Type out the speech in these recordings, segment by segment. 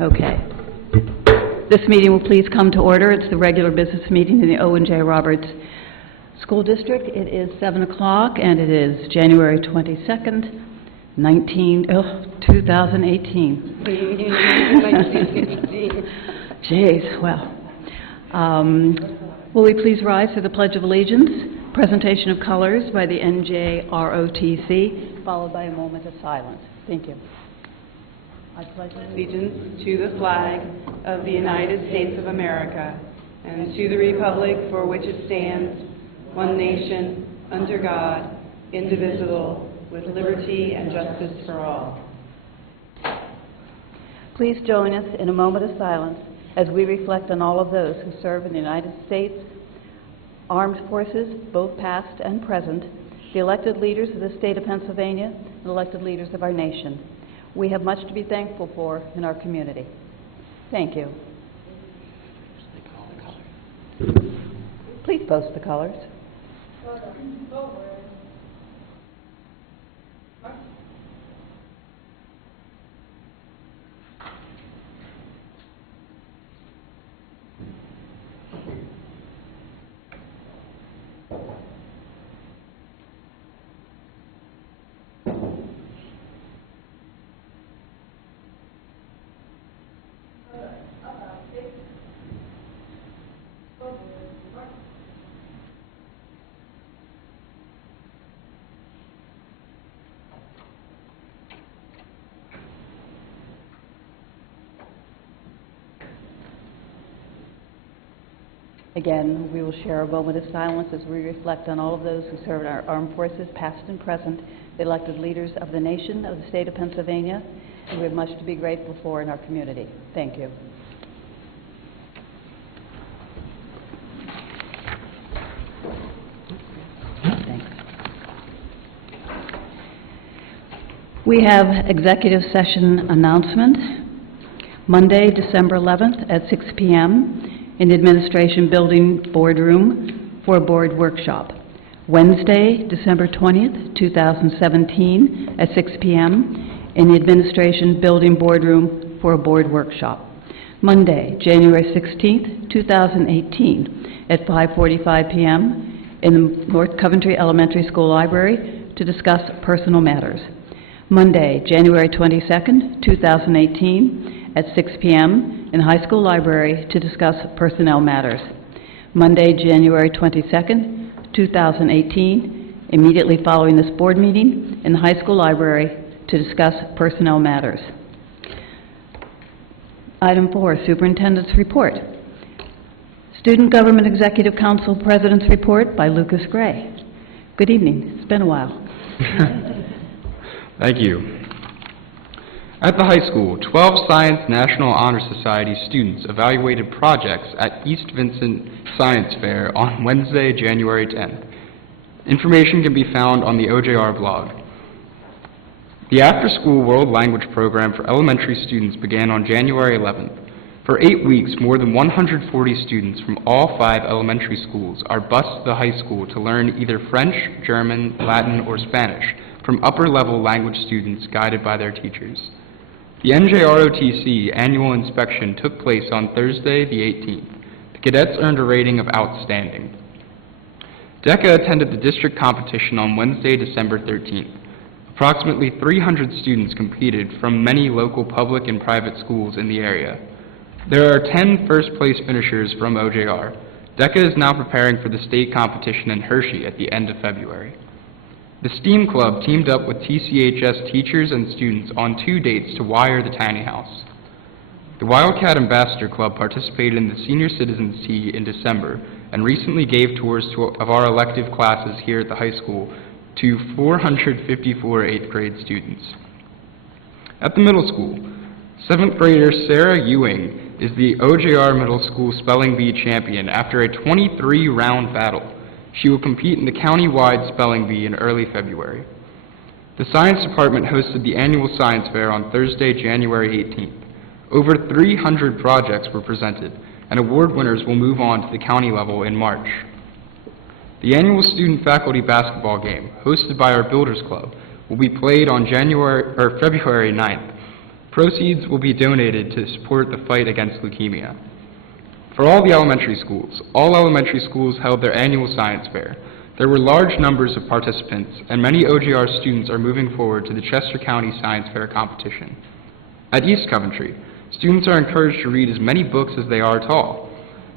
Okay. This meeting will please come to order. It's the regular business meeting in the O&J Roberts School District. It is 7 o'clock, and it is January 22nd, 2018. Jeez, well. Will we please rise to the Pledge of Allegiance? Presentation of colors by the NJROTC, followed by a moment of silence. Thank you. I pledge allegiance to the flag of the United States of America and to the republic for which it stands, one nation, under God, indivisible, with liberty and justice for all. Please join us in a moment of silence as we reflect on all of those who serve in the United States Armed Forces, both past and present, the elected leaders of the state of Pennsylvania, and elected leaders of our nation. We have much to be thankful for in our community. Thank you. Please post the colors. Again, we will share a moment of silence as we reflect on all of those who serve in our armed forces, past and present, the elected leaders of the nation, of the state of Pennsylvania, and we have much to be grateful for in our community. Thank you. Thanks. We have executive session announcement. Monday, December 11th at 6 p.m. in the Administration Building Boardroom for a board workshop. Wednesday, December 20th, 2017 at 6 p.m. in the Administration Building Boardroom for a board workshop. Monday, January 16th, 2018 at 5:45 p.m. in the North Coventry Elementary School Library to discuss personal matters. Monday, January 22nd, 2018 at 6 p.m. in the High School Library to discuss personnel matters. Monday, January 22nd, 2018, immediately following this board meeting in the High School Library to discuss personnel matters. Item 4, Superintendent's Report. Student Government Executive Council President's Report by Lucas Gray. Good evening. It's been a while. Thank you. At the high school, 12 Science National Honor Society students evaluated projects at East Vincent Science Fair on Wednesday, January 10th. Information can be found on the OJR blog. The after-school world language program for elementary students began on January 11th. For 8 weeks, more than 140 students from all 5 elementary schools are bused to the high school to learn either French, German, Latin, or Spanish from upper-level language students guided by their teachers. The NJROTC annual inspection took place on Thursday, the 18th. The cadets earned a rating of outstanding. DECA attended the district competition on Wednesday, December 13th. Approximately 300 students competed from many local public and private schools in the area. There are 10 first-place finishers from OJR. DECA is now preparing for the state competition in Hershey at the end of February. The STEAM Club teamed up with TCHS teachers and students on 2 dates to wire the tiny house. The Wildcat Ambassador Club participated in the Senior Citizens Tea in December and recently gave tours of our elective classes here at the high school to 454 8th grade students. At the middle school, 7th grader Sarah Ewing is the OJR Middle School Spelling Bee champion after a 23-round battle. She will compete in the county-wide Spelling Bee in early February. The Science Department hosted the annual Science Fair on Thursday, January 18th. Over 300 projects were presented, and award winners will move on to the county level in March. The annual student-faculty basketball game, hosted by our Builders Club, will be played on February 9th. Proceeds will be donated to support the fight against leukemia. For all elementary schools held their annual science fair. There were large numbers of participants, and many OGR students are moving forward to the Chester County Science Fair competition. At East Coventry, students are encouraged to read as many books as they are tall.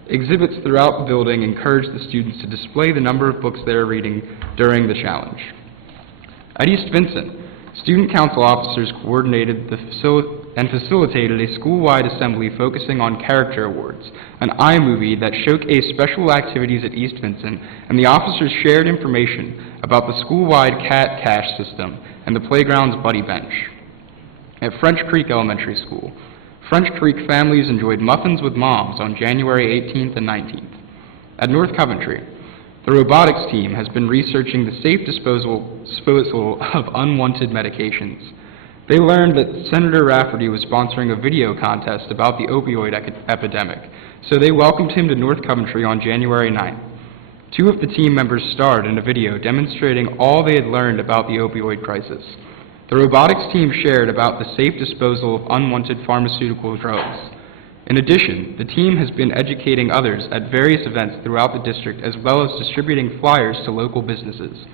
Exhibits throughout the building encourage the students to display the number of books they are reading during the challenge. At East Vincent, student council officers coordinated and facilitated a school-wide assembly focusing on Character Awards, an iMovie that showcased special activities at East Vincent, and the officers shared information about the school-wide cat cash system and the playground's buddy bench. At French Creek Elementary School, French Creek families enjoyed Muffins with Moms on January 18th and 19th. At North Coventry, the robotics team has been researching the safe disposal of unwanted medications. They learned that Senator Rafferty was sponsoring a video contest about the opioid epidemic, so they welcomed him to North Coventry on January 9th. 2 of the team members starred in a video demonstrating all they had learned about the opioid crisis. The robotics team shared about the safe disposal of unwanted pharmaceutical drugs. In addition, the team has been educating others at various events throughout the district as well as distributing flyers to local businesses.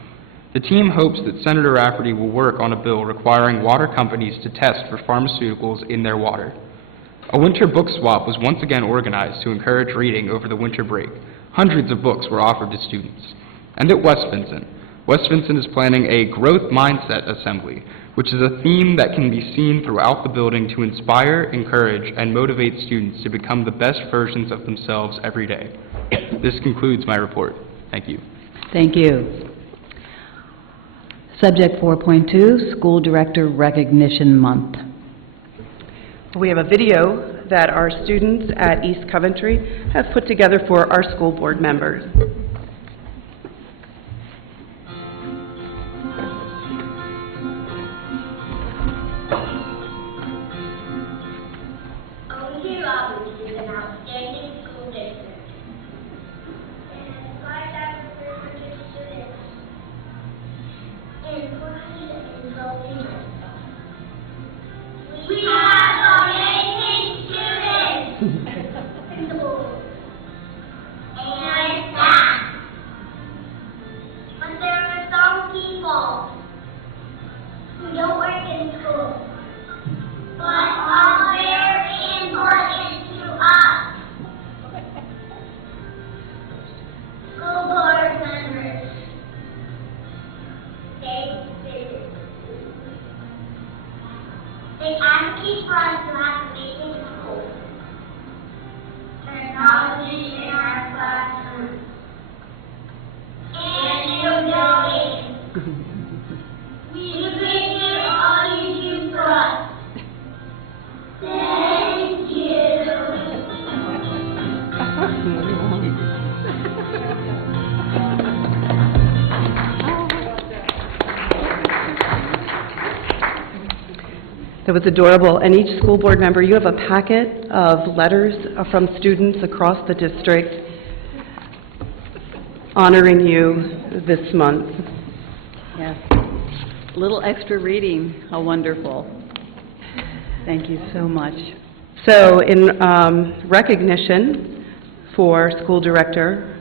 The team hopes that Senator Rafferty will work on a bill requiring water companies to test for pharmaceuticals in their water. A winter book swap was once again organized to encourage reading over the winter break. Hundreds of books were offered to students. And at West Vincent is planning a Growth Mindset Assembly, which is a theme that can be seen throughout the building to inspire, encourage, and motivate students to become the best versions of themselves every day. This concludes my report. Thank you. Thank you. Subject 4.2, School Director Recognition Month. We have a video that our students at East Coventry have put together for our school board members. That was adorable. And each school board member, you have a packet of letters from students across the district honoring you this month. Yes. A little extra reading. How wonderful. Thank you so much. So in recognition for School Director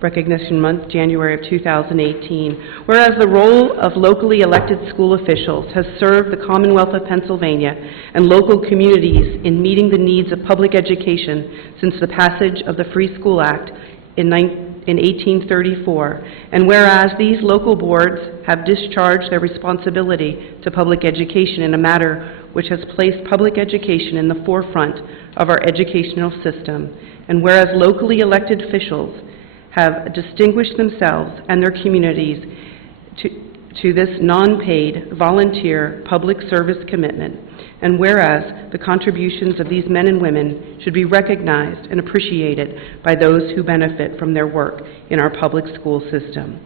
Recognition Month, January of 2018, whereas the role of locally elected school officials has served the Commonwealth of Pennsylvania and local communities in meeting the needs of public education since the passage of the Free School Act in 1834, and whereas these local boards have discharged their responsibility to public education in a manner which has placed public education in the forefront of our educational system, and whereas locally elected officials have distinguished themselves and their communities to this non-paid, volunteer public service commitment, and whereas the contributions of these men and women should be recognized and appreciated by those who benefit from their work in our public school system.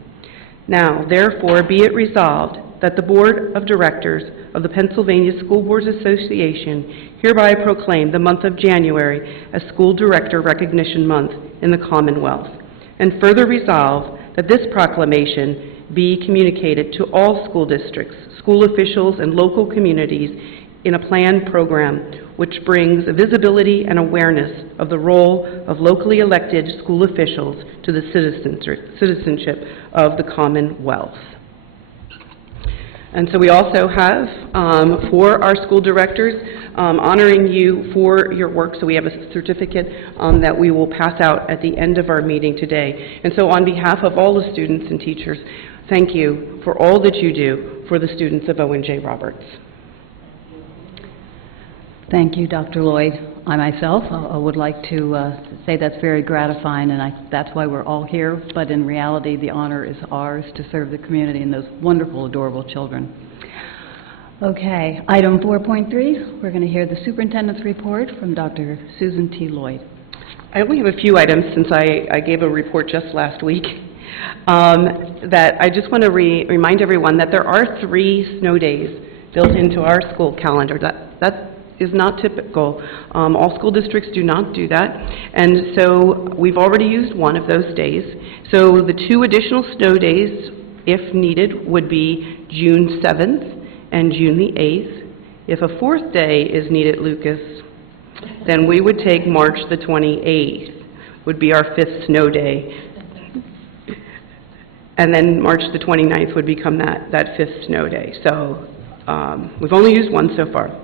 Now, therefore, be it resolved that the Board of Directors of the Pennsylvania School Boards Association hereby proclaim the month of January as School Director Recognition Month in the Commonwealth, and further resolve that this proclamation be communicated to all school districts, school officials, and local communities in a planned program which brings visibility and awareness of the role of locally elected school officials to the citizenship of the Commonwealth. And so we also have, for our school directors, honoring you for your work. So we have a certificate that we will pass out at the end of our meeting today. And so on behalf of all the students and teachers, thank you for all that you do for the students of Owen J. Roberts. Thank you, Dr. Lloyd. I myself would like to say that's very gratifying, and that's why we're all here. But in reality, the honor is ours to serve the community and those wonderful, adorable children. Okay, item 4.3, we're going to hear the superintendent's report from Dr. Susan T. Lloyd. I only have a few items since I gave a report just last week. That I just want to remind everyone that there are 3 snow days built into our school calendar. That is not typical. All school districts do not do that. And so we've already used one of those days. So the 2 additional snow days, if needed, would be June 7th and June the 8th. If a 4th day is needed, Lucas, then we would take March the 28th, would be our 5th snow day. And then March the 29th would become that 5th snow day. So we've only used one so far.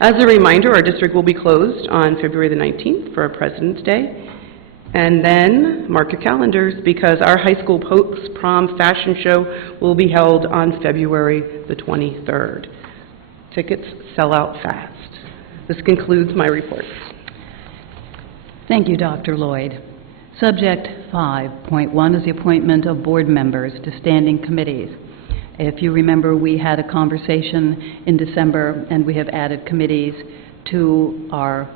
As a reminder, our district will be closed on February the 19th for our President's Day. And then mark your calendars, because our high school post-prom fashion show will be held on February the 23rd. Tickets sell out fast. This concludes my report. Thank you, Dr. Lloyd. Subject 5.1 is the appointment of board members to standing committees. If you remember, we had a conversation in December, and we have added committees to our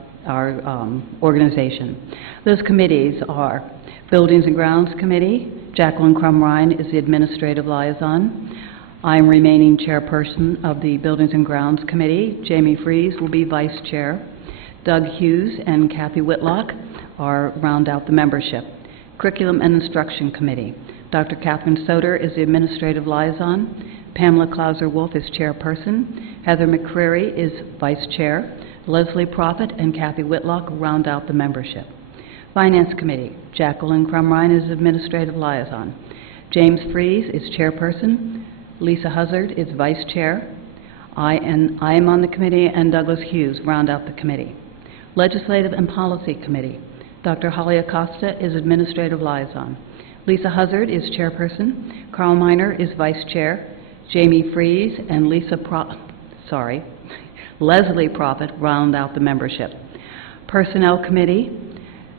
organization. Those committees are Buildings and Grounds Committee. Jacqueline Crumrine is the administrative liaison. I'm remaining chairperson of the Buildings and Grounds Committee. Jamie Fries will be vice chair. Doug Hughes and Kathy Whitlock round out the membership. Curriculum and Instruction Committee. Dr. Catherine Soter is the administrative liaison. Pamela Klauser-Wolf is chairperson. Heather McCreary is vice chair. Leslie Prophet and Kathy Whitlock round out the membership. Finance Committee. Jacqueline Crumrine is administrative liaison. James Fries is chairperson. Lisa Huzzard is vice chair. I am on the committee, and Douglas Hughes round out the committee. Legislative and Policy Committee. Dr. Holly Acosta is administrative liaison. Lisa Huzzard is chairperson. Carl Miner is vice chair. Jamie Fries and Leslie Prophet round out the membership. Personnel Committee.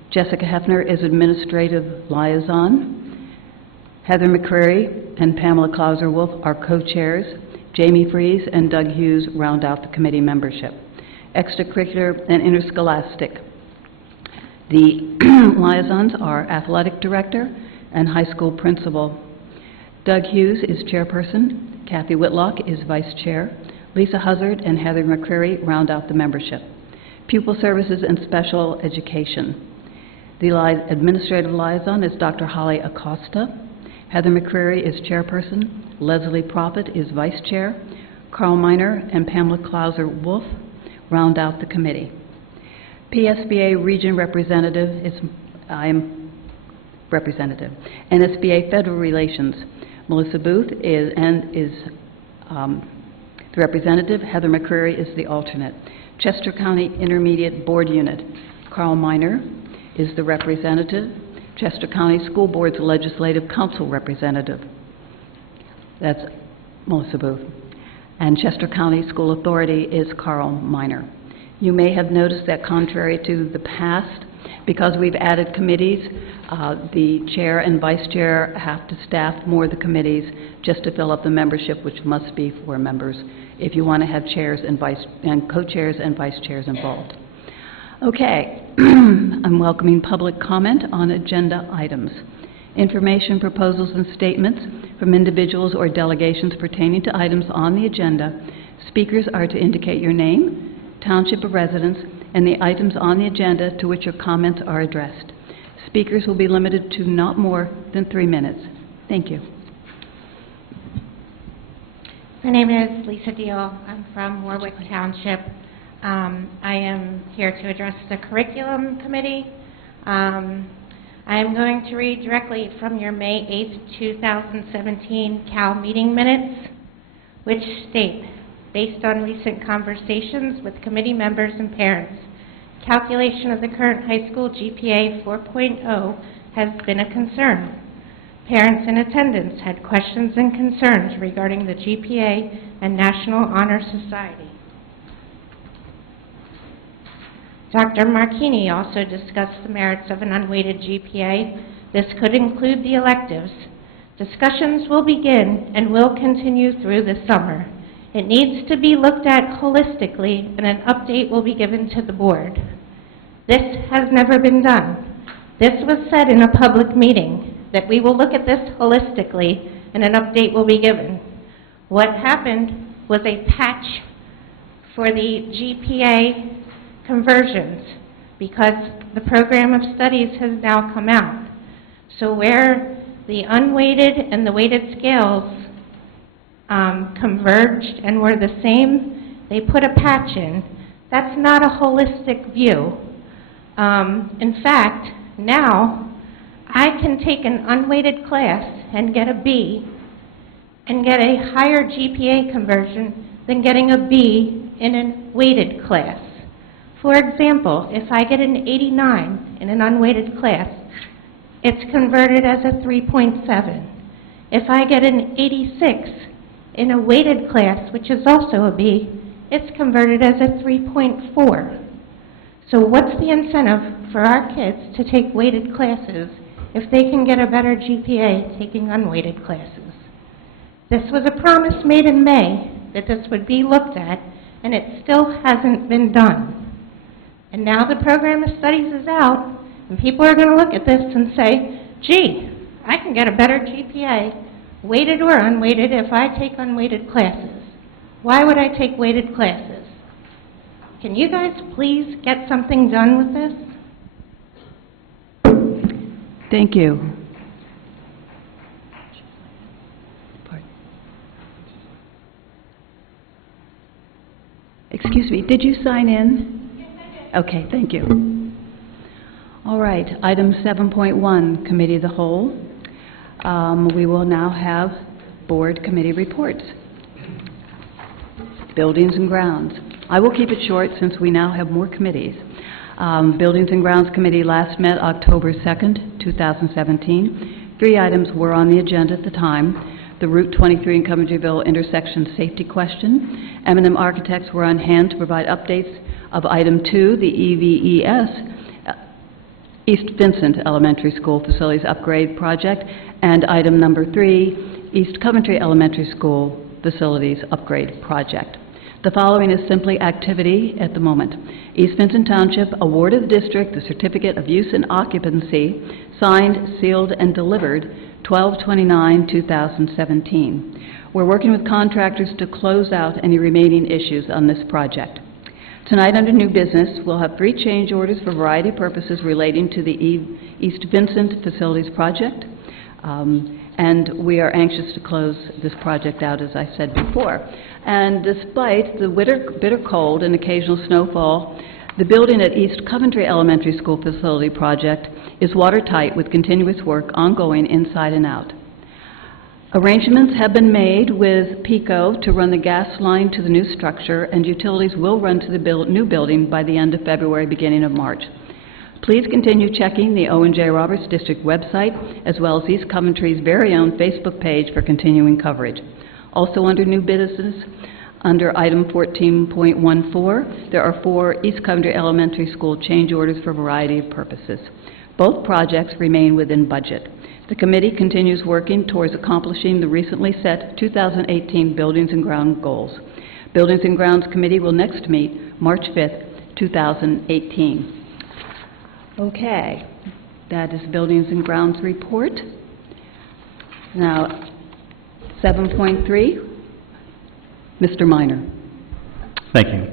Jessica Hefner is administrative liaison. Heather McCreary and Pamela Klauser-Wolf are co-chairs. Jamie Fries and Doug Hughes round out the committee membership. Extracurricular and Interscholastic. The liaisons are Athletic Director and High School Principal. Doug Hughes is chairperson. Kathy Whitlock is vice chair. Lisa Huzzard and Heather McCreary round out the membership. Pupil Services and Special Education. The administrative liaison is Dr. Holly Acosta. Heather McCreary is chairperson. Leslie Prophet is vice chair. Carl Miner and Pamela Klauser-Wolf round out the committee. PSBA Region Representative I am representative. NSBA Federal Relations. Melissa Booth is the representative. Heather McCreary is the alternate. Chester County Intermediate Board Unit. Carl Miner is the representative. Chester County School Board's Legislative Council representative. That's Melissa Booth. And Chester County School Authority is Carl Miner. You may have noticed that contrary to the past, because we've added committees, the chair and vice chair have to staff more of the committees just to fill up the membership, which must be 4 members if you want to have chairs and co-chairs and vice chairs involved. Okay, I'm welcoming public comment on agenda items. Information, proposals, and statements from individuals or delegations pertaining to items on the agenda. Speakers are to indicate your name, township of residence, and the items on the agenda to which your comments are addressed. Speakers will be limited to not more than 3 minutes. Thank you. My name is Lisa Deal. I'm from Warwick Township. I am here to address the Curriculum Committee. I am going to read directly from your May 8th, 2017 Cal meeting minutes, which state, based on recent conversations with committee members and parents, calculation of the current high school GPA 4.0 has been a concern. Parents in attendance had questions and concerns regarding the GPA and National Honor Society. Dr. Marchini also discussed the merits of an unweighted GPA. This could include the electives. Discussions will begin and will continue through the summer. It needs to be looked at holistically, and an update will be given to the board. This has never been done. This was said in a public meeting, that we will look at this holistically and an update will be given. What happened was a patch for the GPA conversions because the program of studies has now come out. So where the unweighted and the weighted scales converged and were the same, they put a patch in. That's not a holistic view. In fact, now I can take an unweighted class and get a B and get a higher GPA conversion than getting a B in a weighted class. For example, if I get an 89 in an unweighted class, it's converted as a 3.7. If I get an 86 in a weighted class, which is also a B, it's converted as a 3.4. So what's the incentive for our kids to take weighted classes if they can get a better GPA taking unweighted classes? This was a promise made in May that this would be looked at, and it still hasn't been done. And now the program of studies is out, and people are going to look at this and say, gee, I can get a better GPA, weighted or unweighted, if I take unweighted classes. Why would I take weighted classes? Can you guys please get something done with this? Thank you. Excuse me, did you sign in? Yes, I did. Okay, thank you. All right, item 7.1, Committee of the Whole. We will now have board committee reports. Buildings and Grounds. I will keep it short since we now have more committees. Buildings and Grounds Committee last met October 2nd, 2017. 3 items were on the agenda at the time. The Route 23 in Coventryville intersection safety question. M&M Architects were on hand to provide updates of item 2, the EVES, East Vincent Elementary School Facilities Upgrade Project, and item number 3, East Coventry Elementary School Facilities Upgrade Project. The following is simply activity at the moment. East Vincent Township awarded the district the Certificate of Use and Occupancy, signed, sealed, and delivered 12/29/2017. We're working with contractors to close out any remaining issues on this project. Tonight, under new business, we'll have 3 change orders for a variety of purposes relating to the East Vincent Facilities Project. And we are anxious to close this project out, as I said before. And despite the bitter cold and occasional snowfall, the building at East Coventry Elementary School Facility Project is watertight with continuous work ongoing inside and out. Arrangements have been made with PECO to run the gas line to the new structure, and utilities will run to the new building by the end of February, beginning of March. Please continue checking the O&J Roberts District website, as well as East Coventry's very own Facebook page for continuing coverage. Also under new business, under item 14.14, there are 4 East Coventry Elementary School change orders for a variety of purposes. Both projects remain within budget. The committee continues working towards accomplishing the recently set 2018 Buildings and Grounds goals. Buildings and Grounds Committee will next meet March 5th, 2018. Okay, that is Buildings and Grounds report. Now, 7.3, Mr. Minor. Thank you.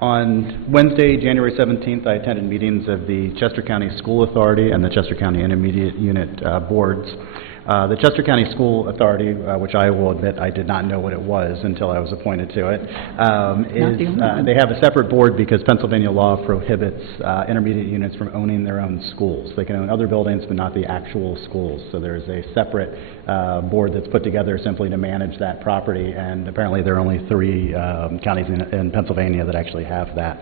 On Wednesday, January 17th, I attended meetings of the Chester County School Authority and the Chester County Intermediate Unit boards. The Chester County School Authority, which I will admit I did not know what it was until I was appointed to it, they have a separate board because Pennsylvania law prohibits intermediate units from owning their own schools. They can own other buildings, but not the actual schools. So there's a separate board that's put together simply to manage that property, and apparently there are only 3 counties in Pennsylvania that actually have that.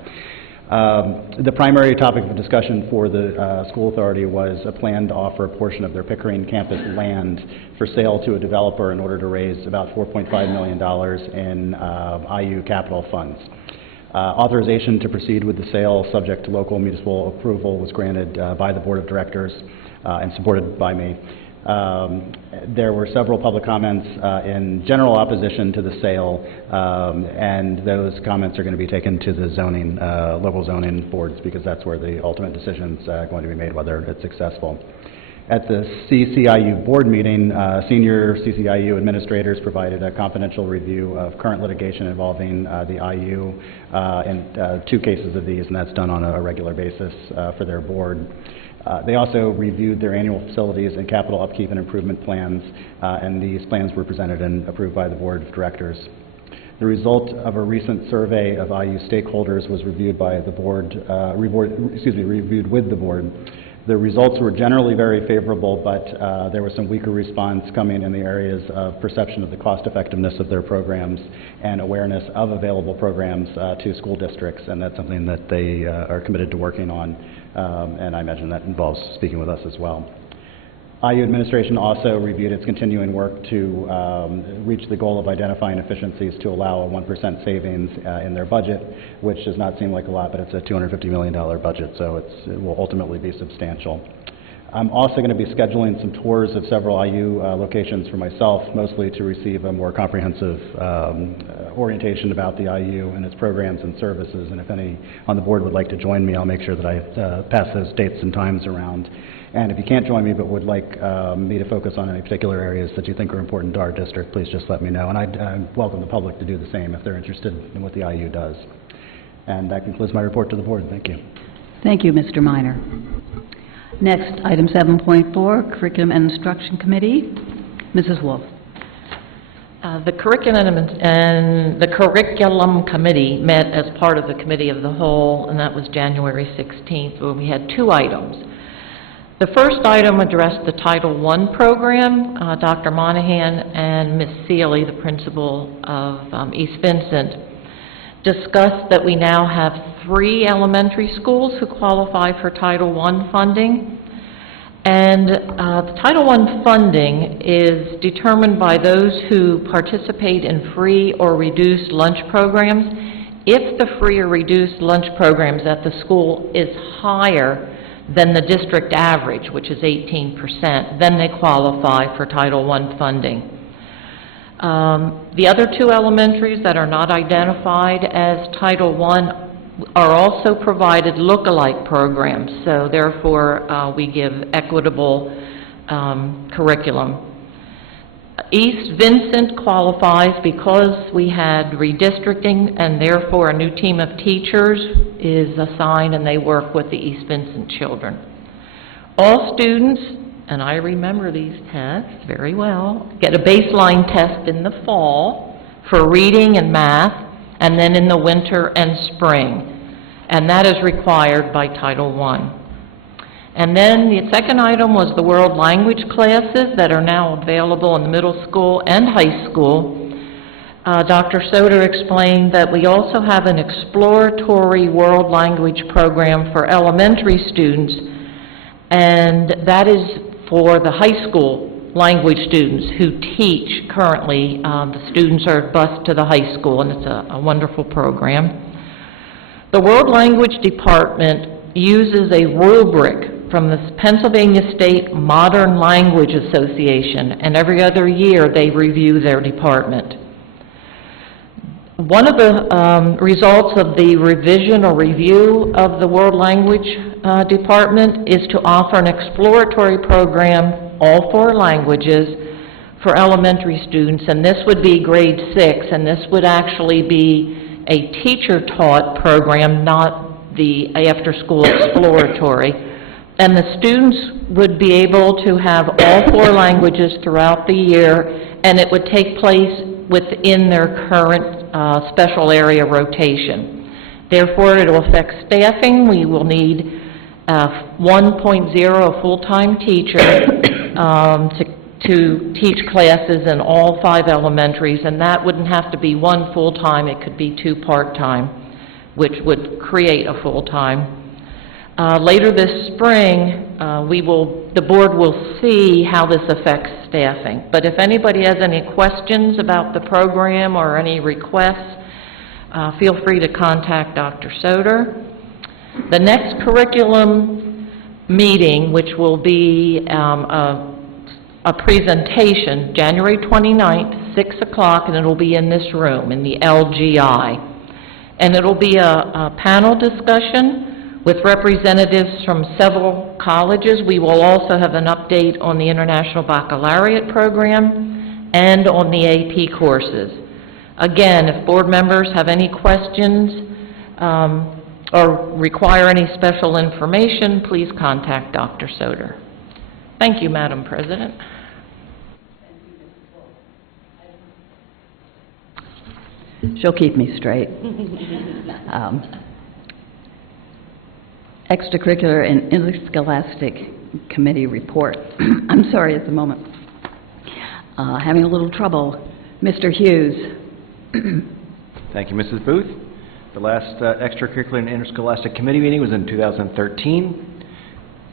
The primary topic of discussion for the school authority was a plan to offer a portion of their Pickering campus land for sale to a developer in order to raise about $4.5 million in IU capital funds. Authorization to proceed with the sale, subject to local municipal approval, was granted by the board of directors and supported by me. There were several public comments in general opposition to the sale, and those comments are going to be taken to the zoning, local zoning boards, because that's where the ultimate decision's going to be made, whether it's successful. At the CCIU board meeting, senior CCIU administrators provided a confidential review of current litigation involving the IU in 2 cases of these, and that's done on a regular basis for their board. They also reviewed their annual facilities and capital upkeep and improvement plans, and these plans were presented and approved by the board of directors. The result of a recent survey of IU stakeholders was reviewed by the board, reviewed with the board. The results were generally very favorable, but there was some weaker response coming in the areas of perception of the cost effectiveness of their programs and awareness of available programs to school districts, and that's something that they are committed to working on, and I imagine that involves speaking with us as well. IU administration also reviewed its continuing work to reach the goal of identifying efficiencies to allow a 1% savings in their budget, which does not seem like a lot, but it's a $250 million budget, so it will ultimately be substantial. I'm also going to be scheduling some tours of several IU locations for myself, mostly to receive a more comprehensive orientation about the IU and its programs and services, and if any on the board would like to join me, I'll make sure that I pass those dates and times around. And if you can't join me but would like me to focus on any particular areas that you think are important to our district, please just let me know. And I'd welcome the public to do the same if they're interested in what the IU does. And that concludes my report to the board. Thank you. Thank you, Mr. Minor. Next, item 7.4, Curriculum and Instruction Committee. Mrs. Wolf. The Curriculum Committee met as part of the Committee of the Whole, and that was January 16th, where we had 2 items. The first item addressed the Title I program. Dr. Monahan and Ms. Seeley, the principal of East Vincent, discussed that we now have 3 elementary schools who qualify for Title I funding. And the Title I funding is determined by those who participate in free or reduced lunch programs. If the free or reduced lunch programs at the school is higher than the district average, which is 18%, then they qualify for Title I funding. The other 2 elementaries that are not identified as Title I are also provided look-alike programs, so therefore we give equitable curriculum. East Vincent qualifies because we had redistricting, and therefore a new team of teachers is assigned and they work with the East Vincent children. All students, and I remember these tests very well, get a baseline test in the fall for reading and math, and then in the winter and spring, and that is required by Title I. And then the second item was the world language classes that are now available in the middle school and high school. Dr. Soder explained that we also have an exploratory world language program for elementary students, and that is for the high school language students who teach currently. The students are bused to the high school, and it's a wonderful program. The World Language Department uses a rubric from the Pennsylvania State Modern Language Association, and every other year they review their department. One of the results of the revision or review of the World Language Department is to offer an exploratory program, all 4 languages, for elementary students, and this would be grade 6, and this would actually be a teacher-taught program, not the after-school exploratory And the students would be able to have all 4 languages throughout the year, and it would take place within their current special area rotation. Therefore, it will affect staffing. We will need 1.0, a full-time teacher, to teach classes in all 5 elementaries, and that wouldn't have to be 1 full-time, it could be 2 part-time, which would create a full-time. Later this spring, the board will see how this affects staffing. But if anybody has any questions about the program or any requests, feel free to contact Dr. Soder. The next curriculum meeting, which will be a presentation, January 29th, 6 o'clock, and it'll be in this room, in the LGI. And it'll be a panel discussion with representatives from several colleges. We will also have an update on the International Baccalaureate program and on the AP courses. Again, if board members have any questions or require any special information, please contact Dr. Soder. Thank you, Madam President. She'll keep me straight. Extracurricular and interscholastic committee report. I'm sorry at the moment. Having a little trouble. Mr. Hughes. Thank you, Mrs. Booth. The last extracurricular and interscholastic committee meeting was in 2013,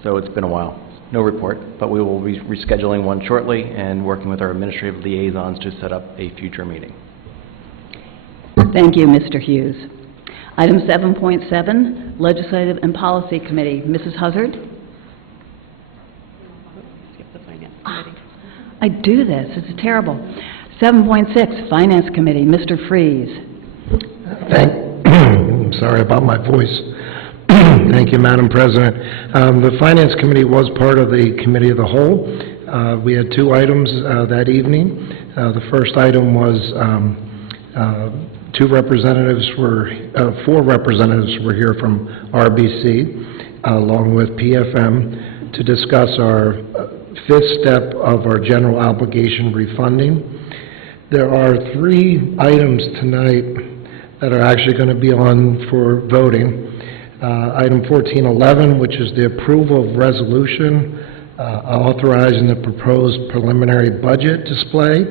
so it's been a while. No report, but we will be rescheduling one shortly and working with our administrative liaisons to set up a future meeting. Thank you, Mr. Hughes. Item 7.7, Legislative and Policy Committee. Mrs. Huzzard? Skip the Finance Committee. I do this. It's terrible. 7.6, Finance Committee. Mr. Freeze. I'm sorry about my voice. Thank you, Madam President. The Finance Committee was part of the Committee of the Whole. We had 2 items that evening. The first item was 4 representatives were here from RBC, along with PFM, to discuss our 5th step of our general obligation refunding. There are 3 items tonight that are actually going to be on for voting. Item 1411, which is the approval of resolution authorizing the proposed preliminary budget display,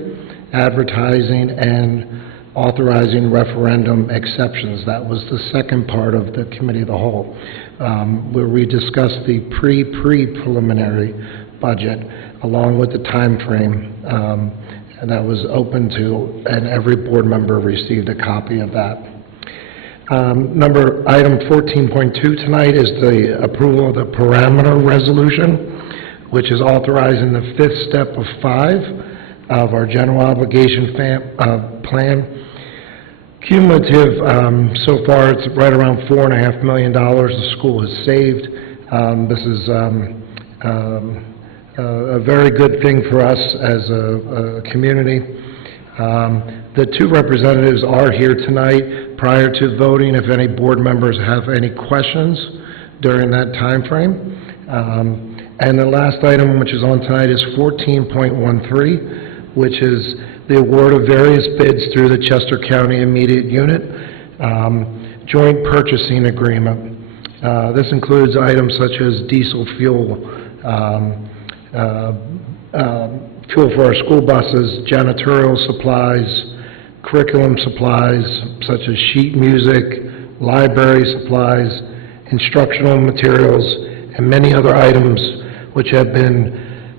advertising, and authorizing referendum exceptions. That was the second part of the Committee of the Whole, where we discussed the pre-preliminary budget along with the time frame, and that was open to, and every board member received a copy of that. Item 14.2 tonight is the approval of the parameter resolution, which is authorizing the 5th step of 5 of our general obligation plan. Cumulative, so far, it's right around $4.5 million the school has saved. This is a very good thing for us as a community. The 2 representatives are here tonight. Prior to voting, if any board members have any questions during that time frame. And the last item, which is on tonight, is 14.13, which is the award of various bids through the Chester County Immediate Unit Joint Purchasing Agreement. This includes items such as diesel fuel, fuel for our school buses, janitorial supplies, curriculum supplies such as sheet music, library supplies, instructional materials, and many other items which have been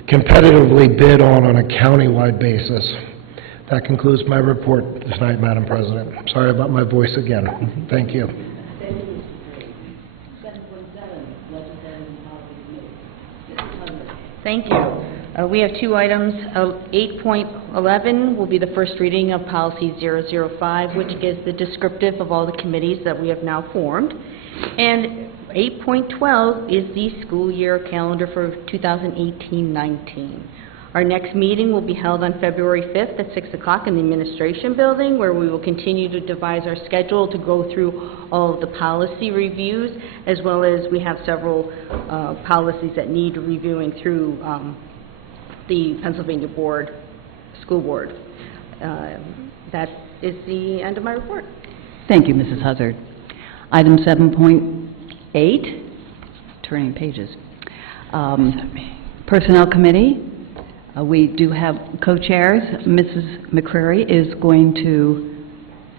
competitively bid on a countywide basis. That concludes my report tonight, Madam President. I'm sorry about my voice again. Thank you. Thank you. We have 2 items. 8.11 will be the first reading of Policy 005, which is the descriptive of all the committees that we have now formed. And 8.12 is the school year calendar for 2018-19. Our next meeting will be held on February 5th at 6 o'clock in the Administration Building, where we will continue to devise our schedule to go through all of the policy reviews, as well as we have several policies that need reviewing through the Pennsylvania School Board. That is the end of my report. Thank you, Mrs. Huzzard. Item 7.8, turning pages. Personnel Committee. We do have co-chairs. Mrs. McCreary is going to,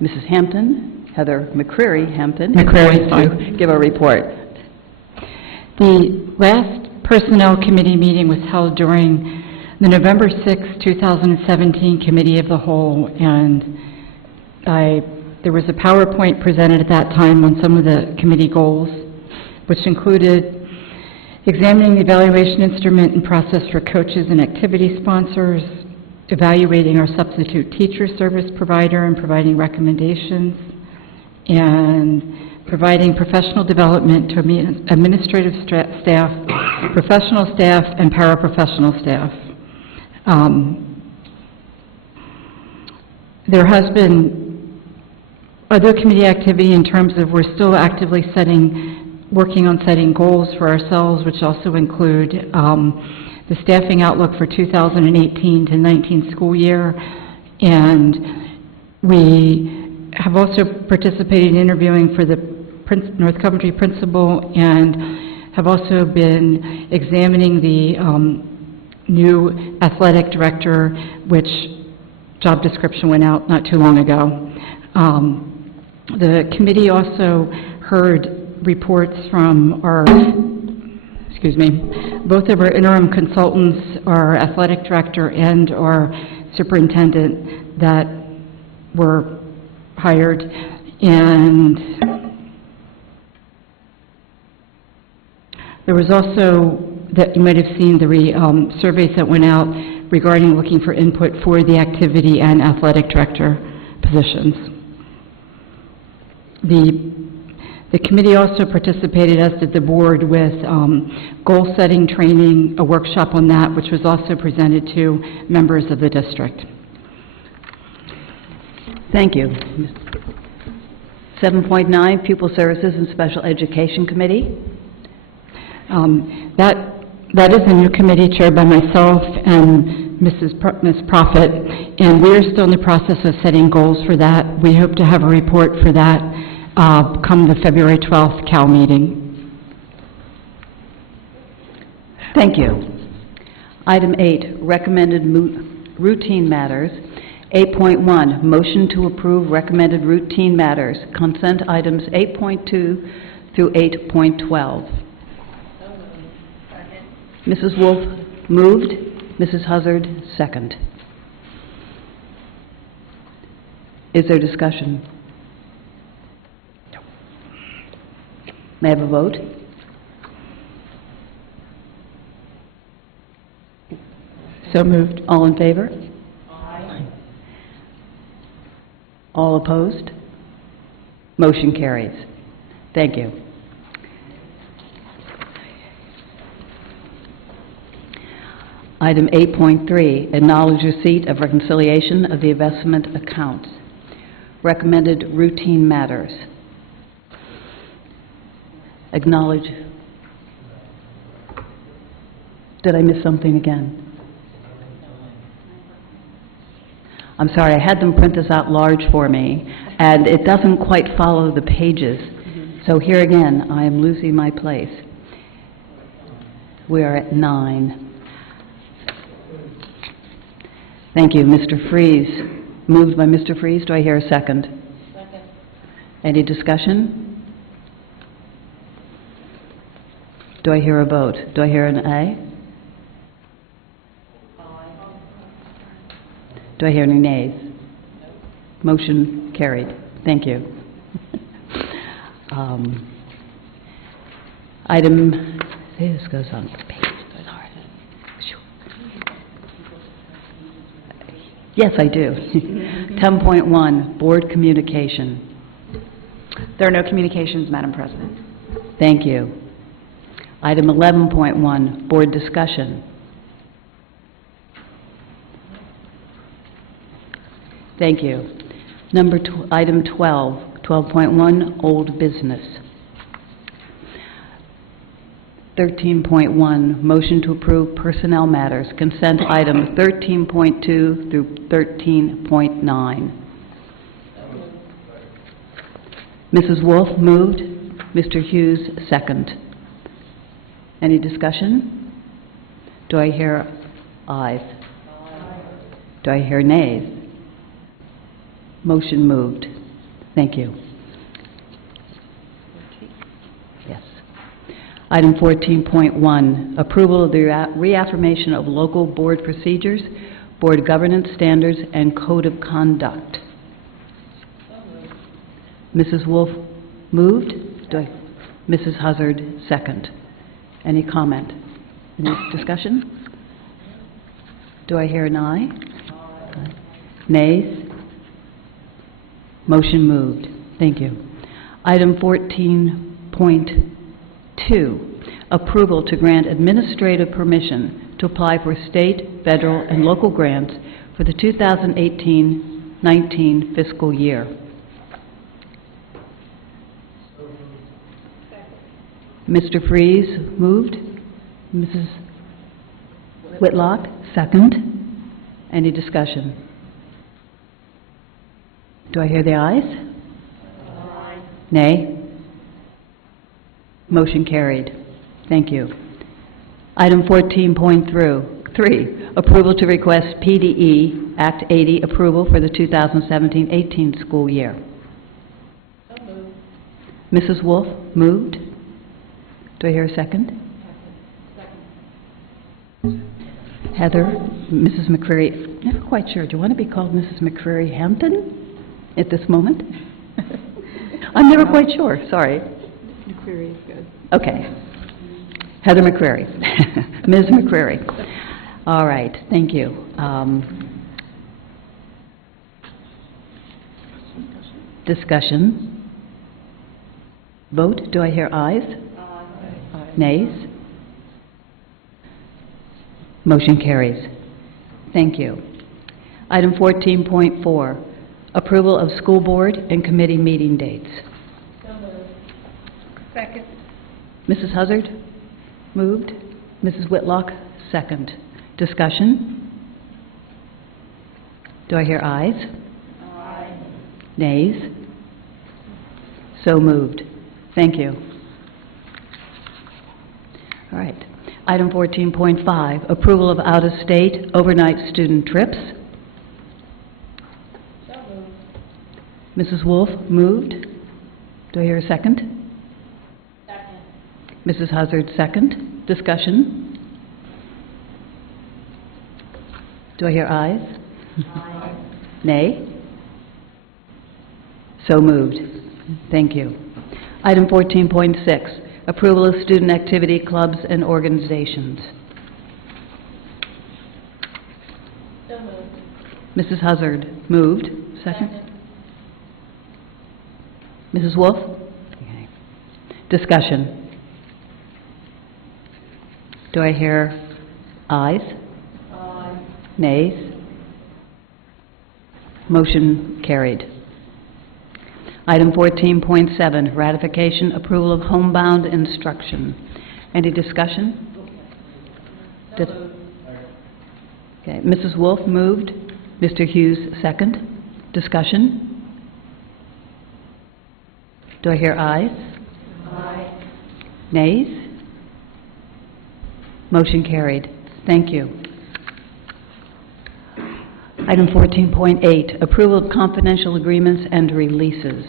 Mrs. Hampton, Heather McCreary Hampton, is going to give a report. The last Personnel Committee meeting was held during the November 6, 2017 Committee of the Whole, and there was a PowerPoint presented at that time on some of the committee goals, which included examining the evaluation instrument and process for coaches and activity sponsors, evaluating our substitute teacher service provider and providing recommendations, and providing professional development to administrative staff, professional staff, and paraprofessional staff. There has been other committee activity in terms of we're still actively working on setting goals for ourselves, which also include the staffing outlook for 2018 to 19 school year. And we have also participated in interviewing for the North Coventry principal and have also been examining the new athletic director, which job description went out not too long ago. The committee also heard reports from both of our interim consultants, our athletic director and our superintendent that were hired, and there was also, that you might have seen the surveys that went out regarding looking for input for the activity and athletic director positions. The committee also participated, as did the board, with goal-setting training, a workshop on that, which was also presented to members of the district. Thank you. 7.9, Pupil Services and Special Education Committee. That is a new committee chaired by myself and Ms. Prophet, and we are still in the process of setting goals for that. We hope to have a report for that come the February 12th Cal meeting. Thank you. Item 8, recommended routine matters. 8.1, motion to approve recommended routine matters. Consent items 8.2 through 8.12. Mrs. Wolf moved. Mrs. Huzzard, second. Is there discussion? No. May I have a vote? So moved. All in favor? Aye. All opposed? Motion carries. Thank you. Item 8.3, acknowledge receipt of reconciliation of the investment accounts. Recommended routine matters. Acknowledge. Did I miss something again? I'm sorry, I had them print this out large for me, and it doesn't quite follow the pages. So here again, I am losing my place. We are at 9. Thank you. Mr. Freeze. Moved by Mr. Freeze. Do I hear a second? Second. Any discussion? Do I hear a vote? Do I hear an A? Do I hear any nays? Motion carried. Thank you. Item, this goes on the page. Yes, I do. 10.1, board communication. There are no communications, Madam President. Thank you. Item 11.1, board discussion. Thank you. Item 12, 12.1, old business. 13.1, motion to approve personnel matters, consent items 13.2 through 13.9. Mrs. Wolf moved, Mr. Hughes second. Any discussion? Do I hear ayes? Do I hear nays? Motion moved. Thank you. Yes. Item 14.1, approval of the reaffirmation of local board procedures, board governance standards, and code of conduct. Mrs. Wolf moved. Mrs. Hazard second. Any comment? Any discussion? Do I hear an aye? Nays? Motion moved. Thank you. Item 14.2, approval to grant administrative permission to apply for state, federal, and local grants for the 2018-19 fiscal year. Mr. Freeze moved. Mrs. Whitlock, second. Any discussion? Do I hear the ayes? Aye. Nay? Motion carried. Thank you. Item 14.3, approval to request PDE Act 80 approval for the 2017-18 school year. So moved. Mrs. Wolf moved. Do I hear a second? Second. Heather, Mrs. McCreary, never quite sure. Do you want to be called Mrs. McCreary Hampton at this moment? I'm never quite sure, sorry. McCreary is good. Okay. Heather McCreary. Ms. McCreary. All right, thank you. Discussion. Vote, do I hear ayes? Aye. Nays? Motion carries. Thank you. Item 14.4, approval of school board and committee meeting dates. So moved. Second. Mrs. Hazard moved. Mrs. Whitlock second. Discussion. Do I hear ayes? Aye. Nays? So moved. Thank you. All right. Item 14.5, approval of out-of-state overnight student trips. So moved. Mrs. Wolf moved. Do I hear a second? Second. Mrs. Hazard second. Discussion. Do I hear ayes? Aye. Nay? So moved. Thank you. Item 14.6, approval of student activity clubs and organizations. So moved. Mrs. Hazard moved. Second. Mrs. Wolf? Okay. Discussion. Do I hear ayes? Aye. Nays? Motion carried. Item 14.7, ratification, approval of homebound instruction. Any discussion? Okay, Mrs. Wolf moved. Mr. Hughes second. Discussion? Do I hear ayes? Aye. Nays? Motion carried. Thank you. Item 14.8, approval of confidential agreements and releases.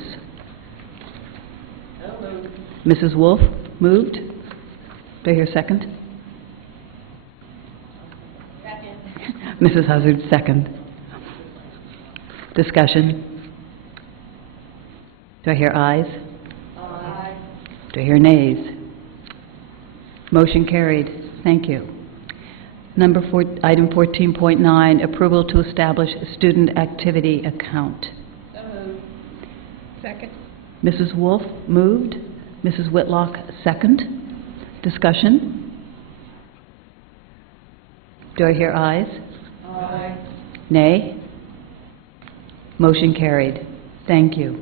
So moved. Mrs. Wolf moved. Do I hear second? Second. Mrs. Hazard second. Discussion. Do I hear ayes? Aye. Do I hear nays? Motion carried. Thank you. Item 14.9, approval to establish a student activity account. So moved. Second. Mrs. Wolf moved. Mrs. Whitlock second. Discussion. Do I hear ayes? Aye. Nay? Motion carried. Thank you.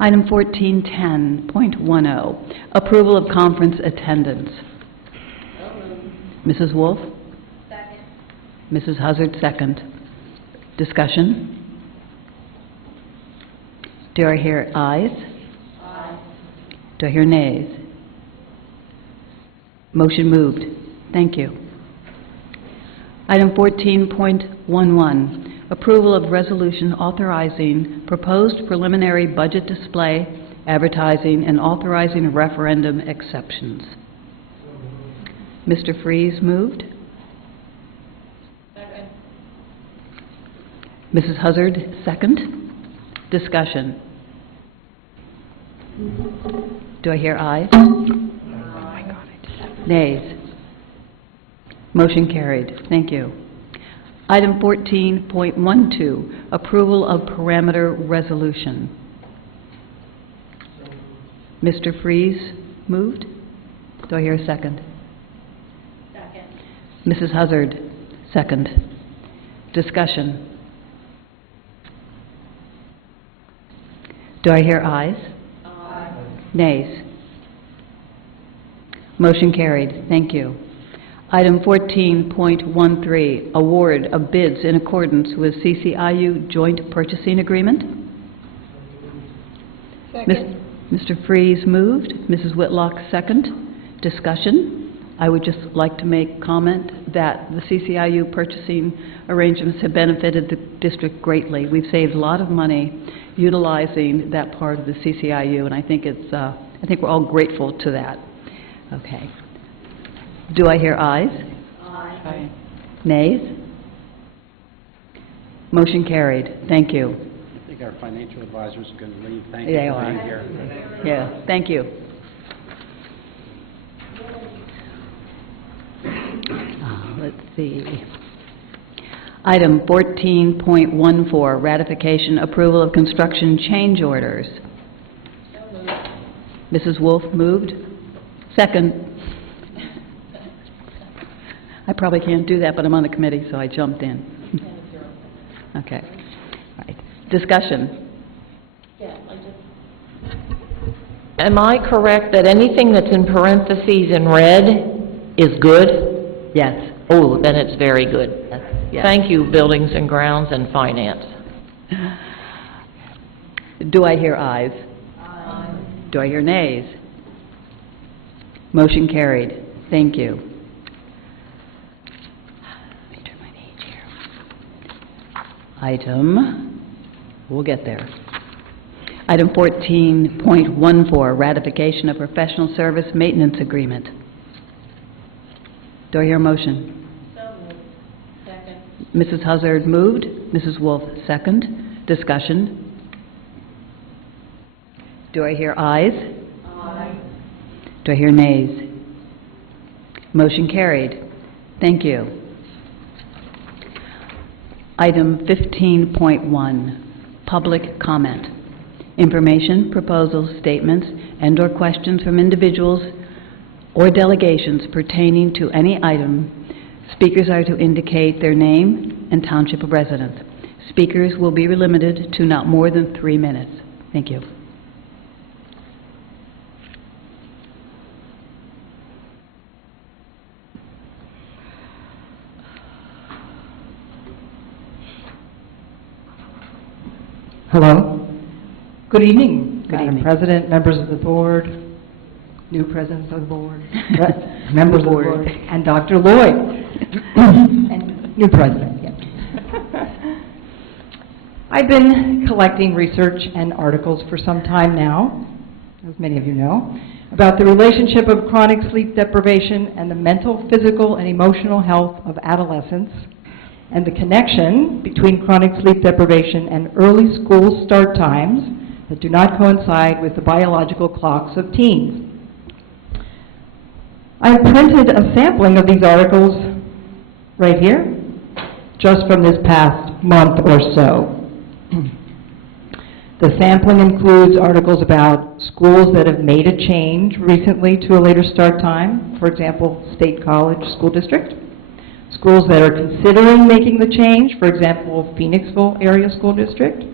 Item 1410.10, approval of conference attendance. Mrs. Wolf? Second. Mrs. Hazard, second. Discussion? Do I hear ayes? Aye. Do I hear nays? Motion moved. Thank you. Item 14.11, approval of resolution authorizing proposed preliminary budget display, advertising, and authorizing referendum exceptions. Mr. Freeze moved. Second. Mrs. Hazard, second. Discussion. Do I hear ayes? Nays. Motion carried. Thank you. Item 14.12, approval of parameter resolution. Mr. Freeze moved. Do I hear a second? Second. Mrs. Hazard, second. Discussion. Do I hear ayes? Aye. Nays. Motion carried. Thank you. Item 14.13, award of bids in accordance with CCIU Joint Purchasing Agreement. Second. Mr. Freeze moved. Mrs. Whitlock, second. Discussion. I would just like to make comment that the CCIU purchasing arrangements have benefited the district greatly. We've saved a lot of money utilizing that part of the CCIU, and I think we're all grateful to that. Okay. Do I hear ayes? Aye. Nays? Motion carried. Thank you. I think our financial advisors are going to leave. Thank you They for are. being here. Yeah, thank you. Let's see. Item 14.14, ratification approval of construction change orders. Mrs. Wolf moved. Second. I probably can't do that, but I'm on the committee, so I jumped in. Okay. All right. Discussion. Am I correct that anything that's in parentheses in red is good? Yes. Oh, then it's very good. Yes. Thank you, Buildings and Grounds and Finance. Do I hear ayes? Aye. Do I hear nays? Motion carried. Thank you. Let me turn my page here. We'll get there. Item 14.14, ratification of professional service maintenance agreement. Do I hear a motion? Second. Mrs. Hazard moved. Mrs. Wolf, second. Discussion. Do I hear ayes? Aye. Do I hear nays? Motion carried. Thank you. Item 15.1, public comment. Information, proposals, statements, and/or questions from individuals or delegations pertaining to any item. Speakers are to indicate their name and township of residence. Speakers will be limited to not more than 3 minutes. Thank you. Hello. Good evening. Good Madam evening. President, members of the board, new presidents of the board, members of the board, and Dr. Lloyd, and new president, yes. I've been collecting research and articles for some time now, as many of you know, about the relationship of chronic sleep deprivation and the mental, physical, and emotional health of adolescents, and the connection between chronic sleep deprivation and early school start times that do not coincide with the biological clocks of teens. I printed a sampling of these articles right here, just from this past month or so. The sampling includes articles about schools that have made a change recently to a later start time, for example, State College School District, schools that are considering making the change, for example, Phoenixville Area School District,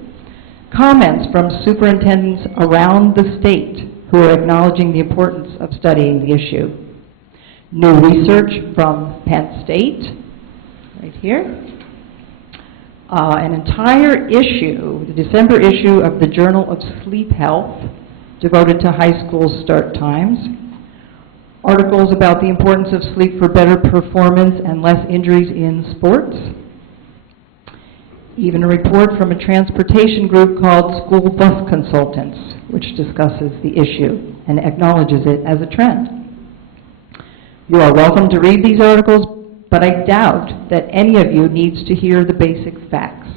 comments from superintendents around the state who are acknowledging the importance of studying the issue, new research from Penn State, right here, an entire issue, the December issue of the Journal of Sleep Health, devoted to high school start times, articles about the importance of sleep for better performance and less injuries in sports, even a report from a transportation group called School Bus Consultants, which discusses the issue and acknowledges it as a trend. You are welcome to read these articles, but I doubt that any of you needs to hear the basic facts.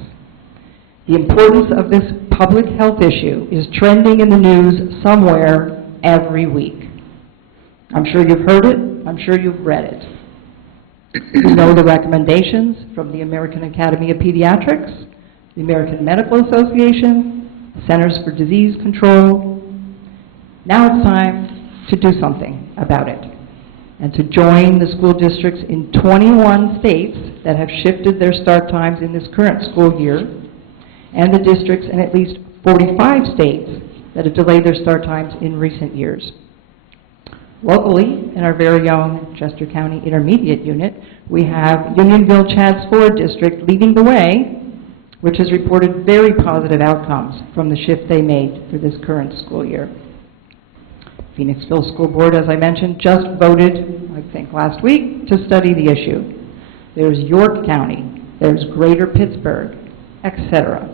The importance of this public health issue is trending in the news somewhere every week. I'm sure you've heard it, I'm sure you've read it. You know the recommendations from the American Academy of Pediatrics, the American Medical Association, Centers for Disease Control. Now it's time to do something about it and to join the school districts in 21 states that have shifted their start times in this current school year, and the districts in at least 45 states that have delayed their start times in recent years. Locally, in our very own Chester County Intermediate Unit, we have Unionville-Chadds Ford District leading the way, which has reported very positive outcomes from the shift they made for this current school year. Phoenixville School Board, as I mentioned, just voted, I think last week, to study the issue. There's York County, there's Greater Pittsburgh, etc.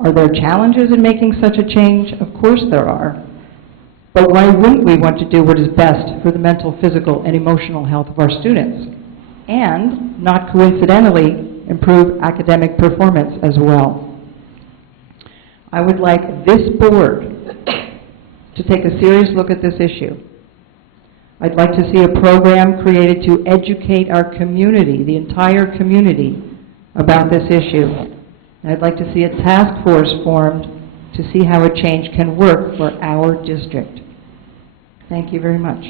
Are there challenges in making such a change? Of course there are. But why wouldn't we want to do what is best for the mental, physical, and emotional health of our students? And, not coincidentally, improve academic performance as well. I would like this board to take a serious look at this issue. I'd like to see a program created to educate our community, the entire community, about this issue. And I'd like to see a task force formed to see how a change can work for our district. Thank you very much.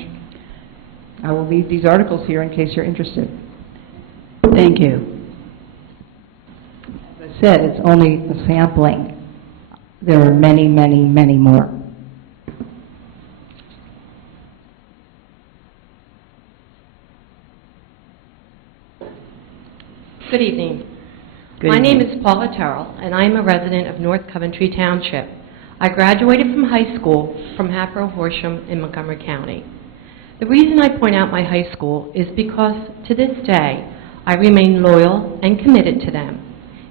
I will leave these articles here in case you're interested. Thank you. As I said, it's only a sampling. There are many, many, many more. Good evening. Good My name evening. is Paula Terrell, and I am a resident of North Coventry Township. I graduated from high school from Hatboro Horsham in Montgomery County. The reason I point out my high school is because to this day I remain loyal and committed to them.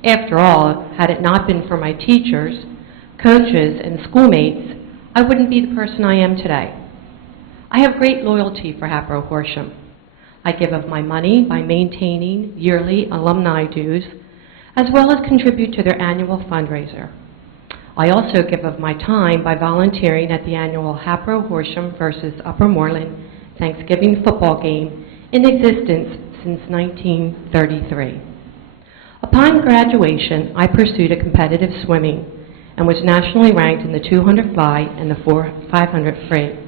After all, had it not been for my teachers, coaches, and schoolmates, I wouldn't be the person I am today. I have great loyalty for Hatboro Horsham. I give of my money by maintaining yearly alumni dues, as well as contribute to their annual fundraiser. I also give of my time by volunteering at the annual Hatboro Horsham versus Upper Moreland Thanksgiving football game in existence since 1933. Upon graduation, I pursued a competitive swimming and was nationally ranked in the 200 fly and the 500 free.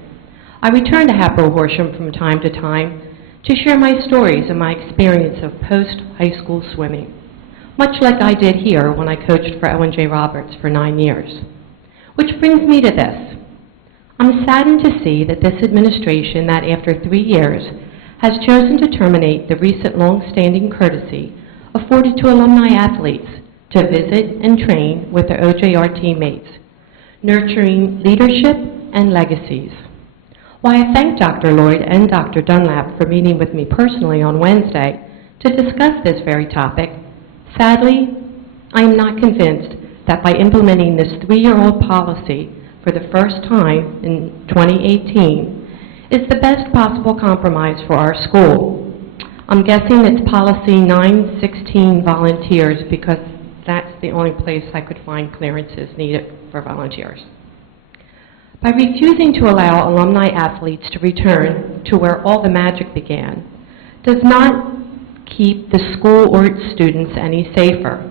I returned to Hatboro Horsham from time to time to share my stories and my experience of post-high school swimming, much like I did here when I coached for Ellen J. Roberts for 9 years. Which brings me to this. I'm saddened to see that this administration, that after 3 years, has chosen to terminate the recent long-standing courtesy afforded to alumni athletes to visit and train with their OJR teammates, nurturing leadership and legacies. While I thank Dr. Lloyd and Dr. Dunlap for meeting with me personally on Wednesday to discuss this very topic, sadly, I am not convinced that by implementing this 3-year-old policy for the first time in 2018 is the best possible compromise for our school. I'm guessing it's policy 916 volunteers because that's the only place I could find clearances needed for volunteers. By refusing to allow alumni athletes to return to where all the magic began does not keep the school or its students any safer,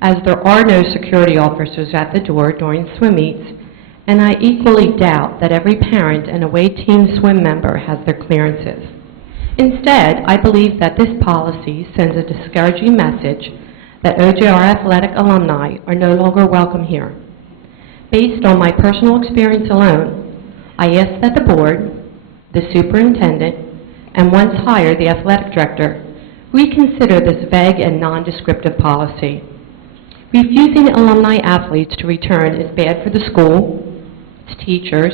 as there are no security officers at the door during swim meets, and I equally doubt that every parent and away team swim member has their clearances. Instead, I believe that this policy sends a discouraging message that OJR athletic alumni are no longer welcome here. Based on my personal experience alone, I ask that the board, the superintendent, and once hired, the athletic director, reconsider this vague and non-descriptive policy. Refusing alumni athletes to return is bad for the school, its teachers,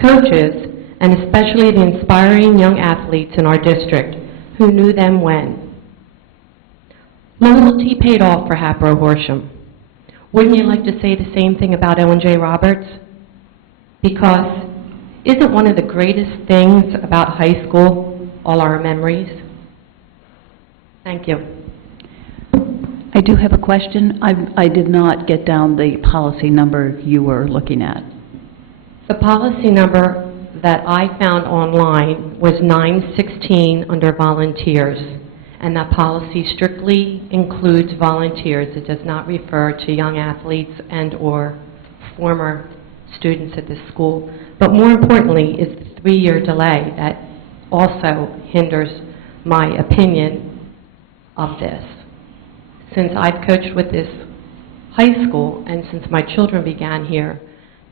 coaches, and especially the inspiring young athletes in our district who knew them when. Loyalty paid off for Hapro Horsham. Wouldn't you like to say the same thing about Owen J. Roberts? Because isn't one of the greatest things about high school all our memories? Thank you. I do have a question. I did not get down the policy number you were looking at. The policy number that I found online was 916 under volunteers, and that policy strictly includes volunteers. It does not refer to young athletes and or former students at the school. But more importantly is the 3-year delay that also hinders my opinion of this. Since I've coached with this high school and since my children began here,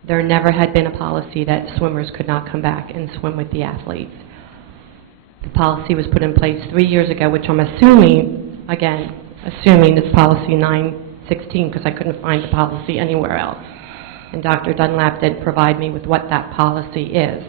there never had been a policy that swimmers could not come back and swim with the athletes. The policy was put in place 3 years ago, which I'm assuming, again, assuming is policy 916, because I couldn't find the policy anywhere else. And Dr. Dunlap did provide me with what that policy is.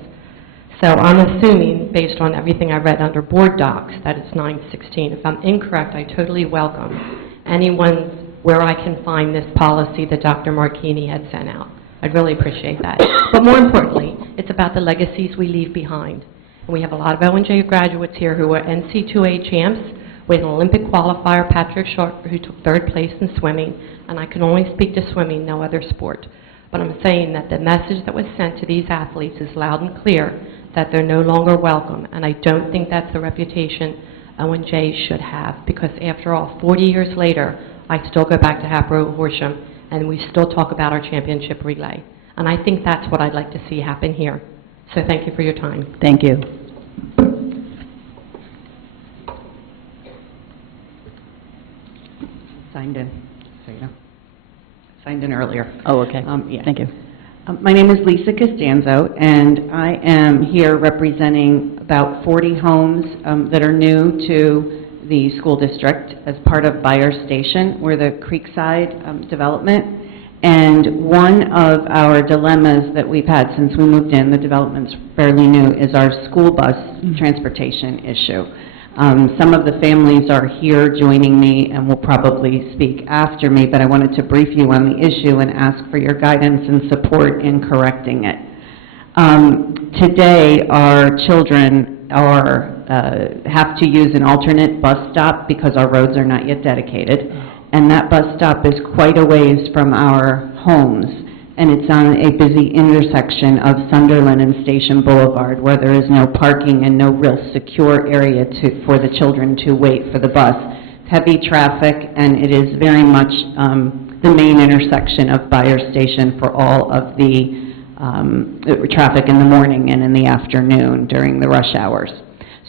So I'm assuming, based on everything I read under board docs, that it's 916. If I'm incorrect, I totally welcome anyone where I can find this policy that Dr. Marchini had sent out. I'd really appreciate that. But more importantly, it's about the legacies we leave behind. And we have a lot of O&J graduates here who are NC2A champs with an Olympic qualifier, Patrick Sharp, who took 3rd place in swimming, and I can only speak to swimming, no other sport. But I'm saying that the message that was sent to these athletes is loud and clear that they're no longer welcome, and I don't think that's the reputation O&J should have, because after all, 40 years later, I still go back to Hapro Horsham, and we still talk about our championship relay. And I think that's what I'd like to see happen here. So thank you for your time. Thank you. Signed in, so you know. Signed in earlier. Oh, okay. Yeah. Thank you. My name is Lisa Costanzo, and I am here representing about 40 homes that are new to the school district as part of Buyer Station. We're the Creekside development, and one of our dilemmas that we've had since we moved in, the development's fairly new, is our school bus transportation issue. Some of the families are here joining me and will probably speak after me, but I wanted to brief you on the issue and ask for your guidance and support in correcting it. Today, our children have to use an alternate bus stop because our roads are not yet dedicated, and that bus stop is quite a ways from our homes, and it's on a busy intersection of Sunderland and Station Boulevard, where there is no parking and no real secure area for the children to wait for the bus. Heavy traffic, and it is very much the main intersection of Buyer Station for all of the traffic in the morning and in the afternoon during the rush hours.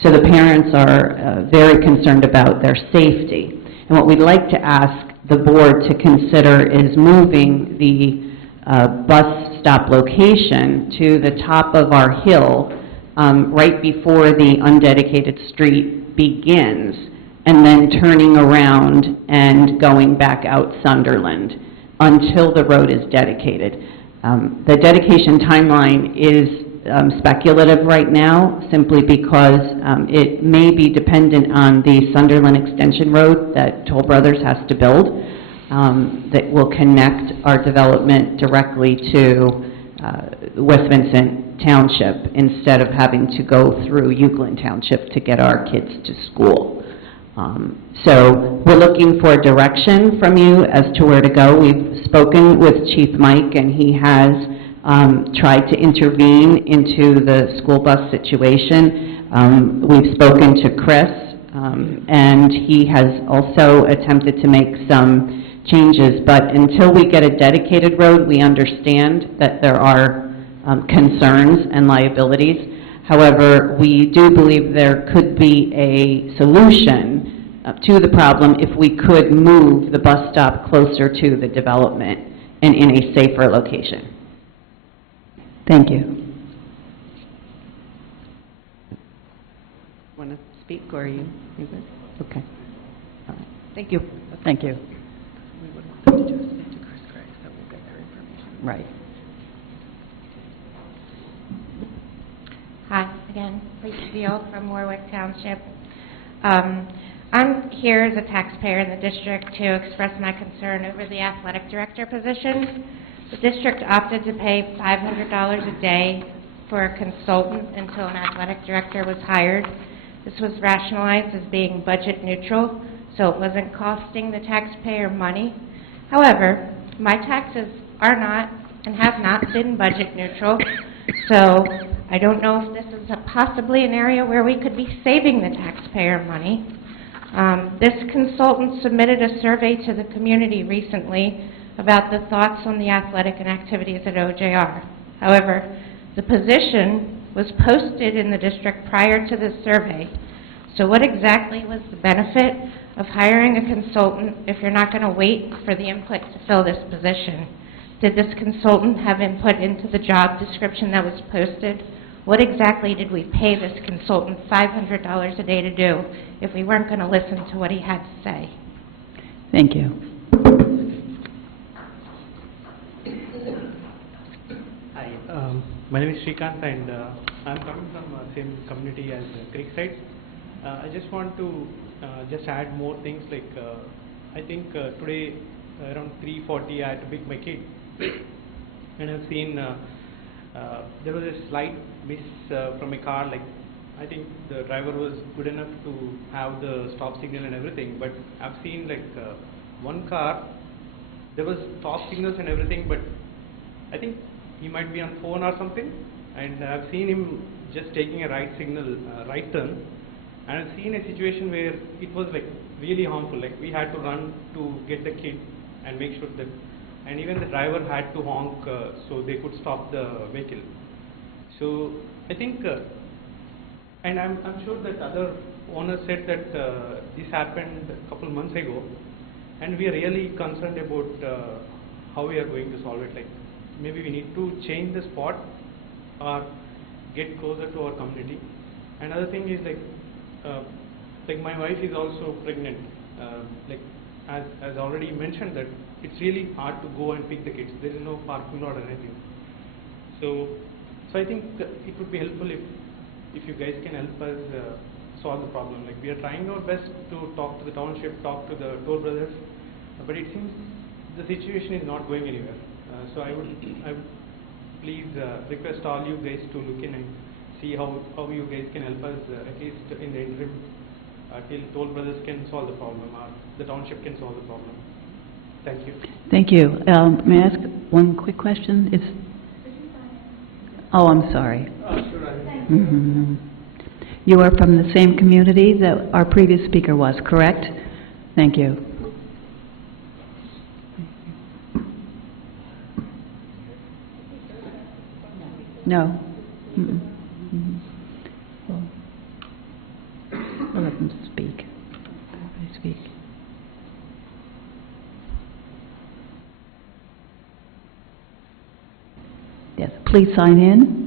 So the parents are very concerned about their safety. And what we'd like to ask the board to consider is moving the bus stop location to the top of our hill right before the undedicated street begins, and then turning around and going back out Sunderland until the road is dedicated. The dedication timeline is speculative right now, simply because it may be dependent on the Sunderland Extension Road that Toll Brothers has to build, that will connect our development directly to West Vincent Township instead of having to go through Euclid Township to get our kids to school. So we're looking for direction from you as to where to go. We've spoken with Chief Mike, and he has tried to intervene into the school bus situation. We've spoken to Chris, and he has also attempted to make some changes, but until we get a dedicated road, we understand that there are concerns and liabilities. However, we do believe there could be a solution to the problem if we could move the bus stop closer to the development and in a safer location. Thank you. Want to speak, or are you good? Okay. All right. Thank you. Thank you. We would want them to just send to Chris Gregg, so we'll get their information. Right. Hi, again, Lisa Beal from Warwick Township. I'm here as a taxpayer in the district to express my concern over the athletic director position. The district opted to pay $500 a day for a consultant until an athletic director was hired. This was rationalized as being budget neutral, so it wasn't costing the taxpayer money. However, my taxes are not and have not been budget neutral, so I don't know if this is possibly an area where we could be saving the taxpayer money. This consultant submitted a survey to the community recently about the thoughts on the athletic and activities at OJR. However, the position was posted in the district prior to this survey. So what exactly was the benefit of hiring a consultant if you're not going to wait for the input to fill this position? Did this consultant have input into the job description that was posted? What exactly did we pay this consultant $500 a day to do if we weren't going to listen to what he had to say? Thank you. Hi, my name is Srikanth, and I'm coming from the same community as Creekside. I just want to just add more things, like I think today around 3:40 I had to pick my kid, and I've seen there was a slight miss from a car. Like, I think the driver was good enough to have the stop signal and everything, but I've seen like one car, there was stop signals and everything, but I think he might be on phone or something, and I've seen him just taking a right signal, right turn, and I've seen a situation where it was like really harmful. Like, we had to run to get the kid and make sure that, and even the driver had to honk so they could stop the vehicle. So I think, and I'm sure that other owners said that this happened a couple months ago, and we are really concerned about how we are going to solve it. Like, maybe we need to change the spot or get closer to our community. Another thing is like my wife is also pregnant. Like, as already mentioned, that it's really hard to go and pick the kids. There is no parking lot or anything. So I think it would be helpful if you guys can help us solve the problem. Like, we are trying our best to talk to the township, talk to the toll brothers, but it seems the situation is not going anywhere. So I would please request all you guys to look in and see how you guys can help us at least in the interim till toll brothers can solve the problem or the township can solve the problem. Thank you. Thank you. May I ask one quick question? Oh, I'm sorry. You are from the same community that our previous speaker was, correct? Thank you. No. We'll let them speak. Everybody speak. Yes, please sign in.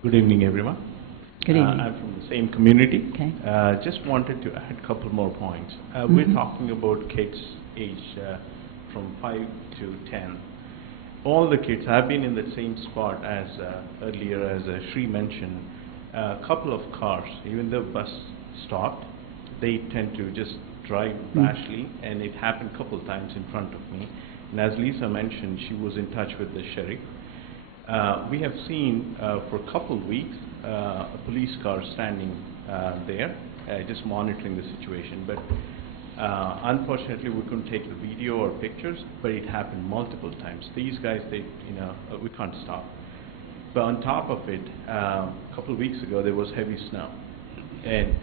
Good evening, everyone. Good evening. I'm from the same community. Okay. Just wanted to add a couple more points. We're talking about kids aged from 5 to 10. All the kids have been in the same spot as earlier, as Shri mentioned. A couple of cars, even though bus stopped, they tend to just drive rashly, and it happened a couple times in front of me. And as Lisa mentioned, she was in touch with the sheriff. We have seen for a couple of weeks a police car standing there, just monitoring the situation. But Unfortunately, we couldn't take the video or pictures, but it happened multiple times. These guys, we can't stop. But on top of it, a couple of weeks ago, there was heavy snow. And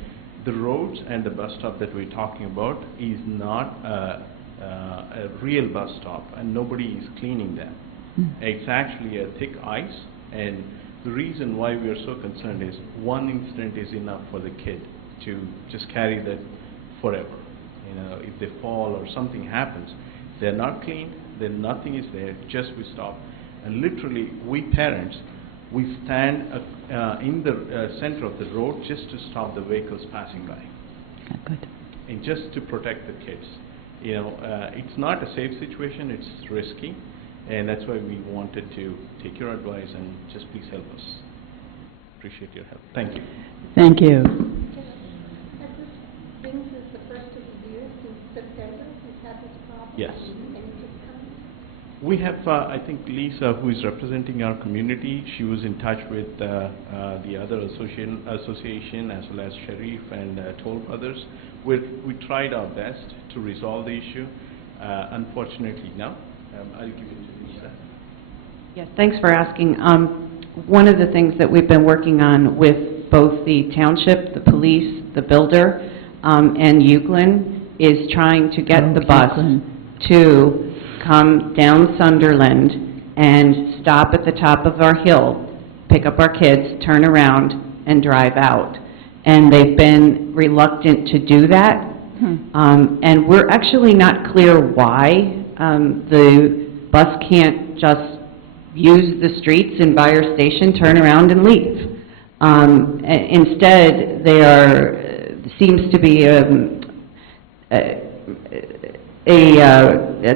the roads and the bus stop that we're talking about is not a real bus stop, and nobody is cleaning them. It's actually a thick ice, and the reason why we are so concerned is one incident is enough for the kid to just carry that forever. If they fall or something happens, they're not cleaned, then nothing is there, just we stop. And literally, we parents, we stand in the center of the road just to stop the vehicles passing by. Good. And just to protect the kids. It's not a safe situation, it's risky, and that's why we wanted to take your advice and just please help us. Appreciate your help. Thank you. Thank you. Yes. We have, I think, Lisa, who is representing our community. She was in touch with the other association as well as Sharif and Toll Brothers. We tried our best to resolve the issue. Unfortunately, no. I'll give it to Lisa. Yes, thanks for asking. One of the things that we've been working on with both the township, the police, the builder, and Euclid is trying to get the bus to come down Sunderland and stop at the top of our hill, pick up our kids, turn around, and drive out. And they've been reluctant to do that. And we're actually not clear why the bus can't just use the streets in Buyer Station, turn around, and leave. Instead, seems to be a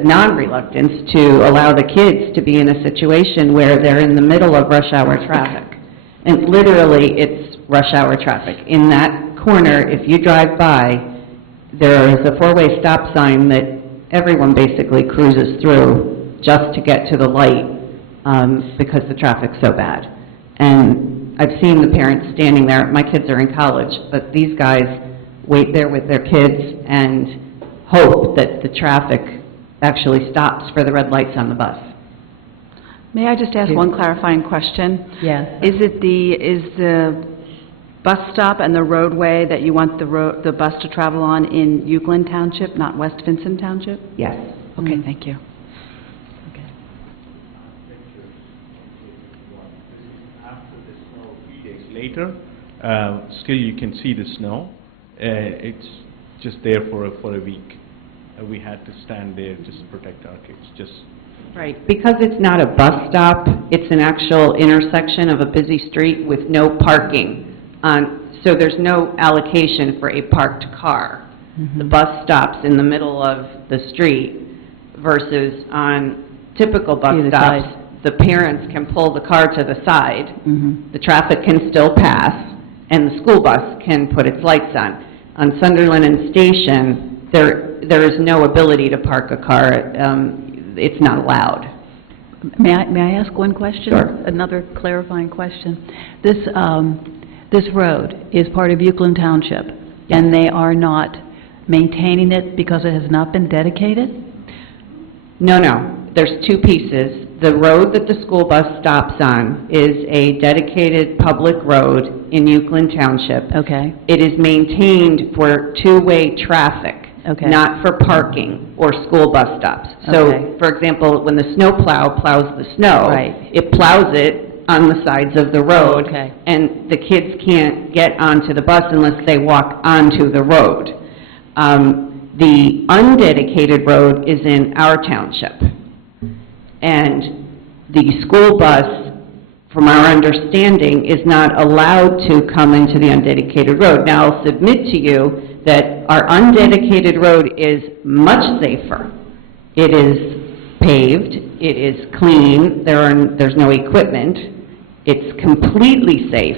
non-reluctance to allow the kids to be in a situation where they're in the middle of rush hour traffic. And literally, it's rush hour traffic. In that corner, if you drive by, there is a four-way stop sign that everyone basically cruises through just to get to the light because the traffic's so bad. And I've seen the parents standing there. My kids are in college, but these guys wait there with their kids and hope that the traffic actually stops for the red lights on the bus. May I just ask one clarifying question? Yes. Is the bus stop and the roadway that you want the bus to travel on in Euclid Township, not West Vincent Township? Yes. Okay, thank you. After the snow, 3 days later, still you can see the snow. It's just there for a week. We had to stand there just to protect our kids. Right, because it's not a bus stop, it's an actual intersection of a busy street with no parking. So there's no allocation for a parked car. The bus stops in the middle of the street versus on typical bus stops, the parents can pull the car to the side, the traffic can still pass, and the school bus can put its lights on. On Sunderland and Station, there is no ability to park a car. It's not allowed. May I ask one question? Sure. Another clarifying question. This road is part of Euclid Township, and they are not maintaining it because it has not been dedicated? No. There's two pieces. The road that the school bus stops on is a dedicated public road in Euclid Township. Okay. It is maintained for two-way traffic, not for parking or school bus stops. So, for example, when the snowplow plows the snow, it plows it on the sides of the road, and the kids can't get onto the bus unless they walk onto the road. The undedicated road is in our township. And the school bus, from our understanding, is not allowed to come into the undedicated road. Now, I'll submit to you that our undedicated road is much safer. It is paved, it is clean, there's no equipment. It's completely safe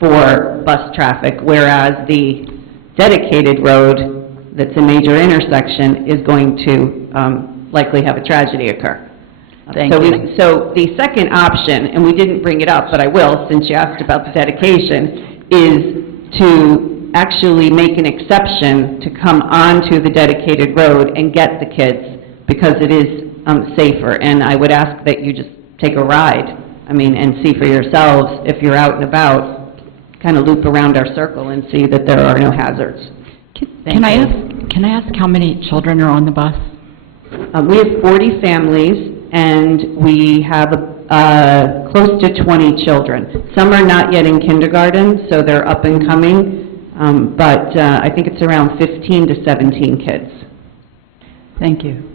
for bus traffic, whereas the dedicated road that's a major intersection is going to likely have a tragedy occur. So the second option, and we didn't bring it up, but I will since you asked about the dedication, is to actually make an exception to come onto the dedicated road and get the kids, because it is safer. And I would ask that you just take a ride, I mean, and see for yourselves, if you're out and about, kind of loop around our circle and see that there are no hazards. Can I ask how many children are on the bus? We have 40 families, and we have close to 20 children. Some are not yet in kindergarten, so they're up and coming, but I think it's around 15 to 17 kids. Thank you.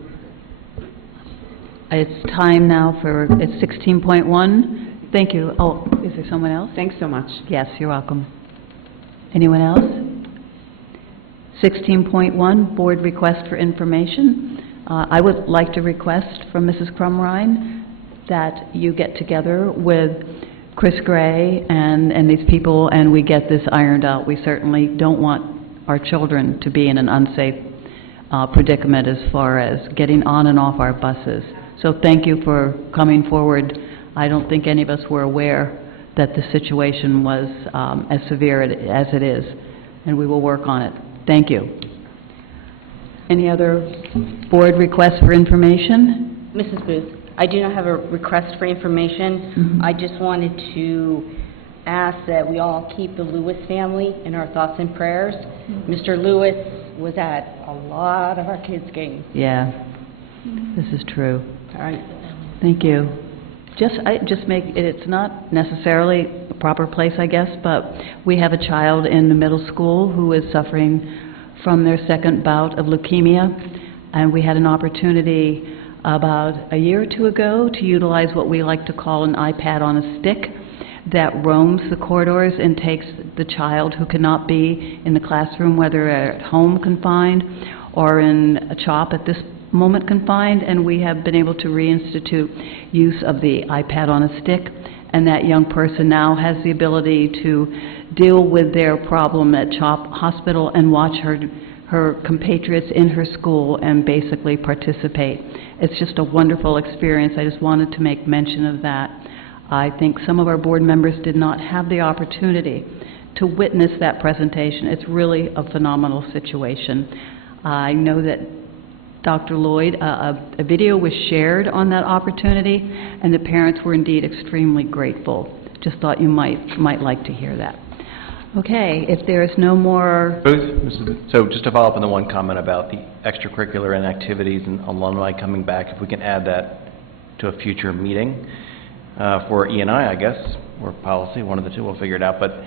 It's time now for, it's 16.1. Thank you. Oh, is there someone else? Thanks so much. Yes, you're welcome. Anyone else? 16.1, board request for information. I would like to request from Mrs. Crumrine that you get together with Chris Gray and these people, and we get this ironed out. We certainly don't want our children to be in an unsafe predicament as far as getting on and off our buses. So thank you for coming forward. I don't think any of us were aware that the situation was as severe as it is, and we will work on it. Thank you. Any other board requests for information? Mrs. Booth, I do not have a request for information. I just wanted to ask that we all keep the Lewis family in our thoughts and prayers. Mr. Lewis was at a lot of our kids' games. Yeah, this is true. All right. Thank you. Just make it, it's not necessarily a proper place, I guess, but we have a child in the middle school who is suffering from their second bout of leukemia, and we had an opportunity about a year or two ago to utilize what we like to call an iPad on a stick that roams the corridors and takes the child who cannot be in the classroom, whether at home confined or in a CHOP at this moment confined, and we have been able to reinstitute use of the iPad on a stick, and that young person now has the ability to deal with their problem at CHOP Hospital and watch her compatriots in her school and basically participate. It's just a wonderful experience. I just wanted to make mention of that. I think some of our board members did not have the opportunity to witness that presentation. It's really a phenomenal situation. I know that Dr. Lloyd, a video was shared on that opportunity, and the parents were indeed extremely grateful. Just thought you might like to hear that. Okay, if there is no more... So just to follow up on the one comment about the extracurricular and activities and alumni coming back, if we can add that to a future meeting for E&I guess, or policy, one of the two, we'll figure it out. But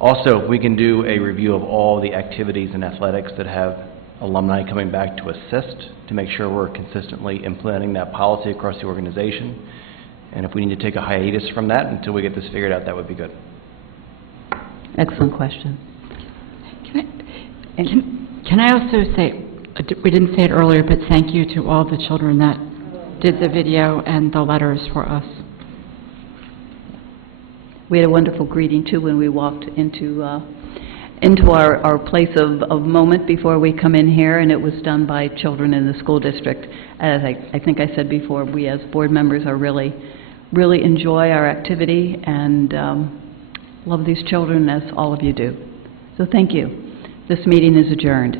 also, if we can do a review of all the activities in athletics that have alumni coming back to assist, to make sure we're consistently implementing that policy across the organization. And if we need to take a hiatus from that until we get this figured out, that would be good. Excellent question. Can I also say, we didn't say it earlier, but thank you to all the children that did the video and the letters for us. We had a wonderful greeting, too, when we walked into our place of moment before we come in here, and it was done by children in the school district. As I think I said before, we as board members are really enjoy our activity and love these children as all of you do. So thank you. This meeting is adjourned.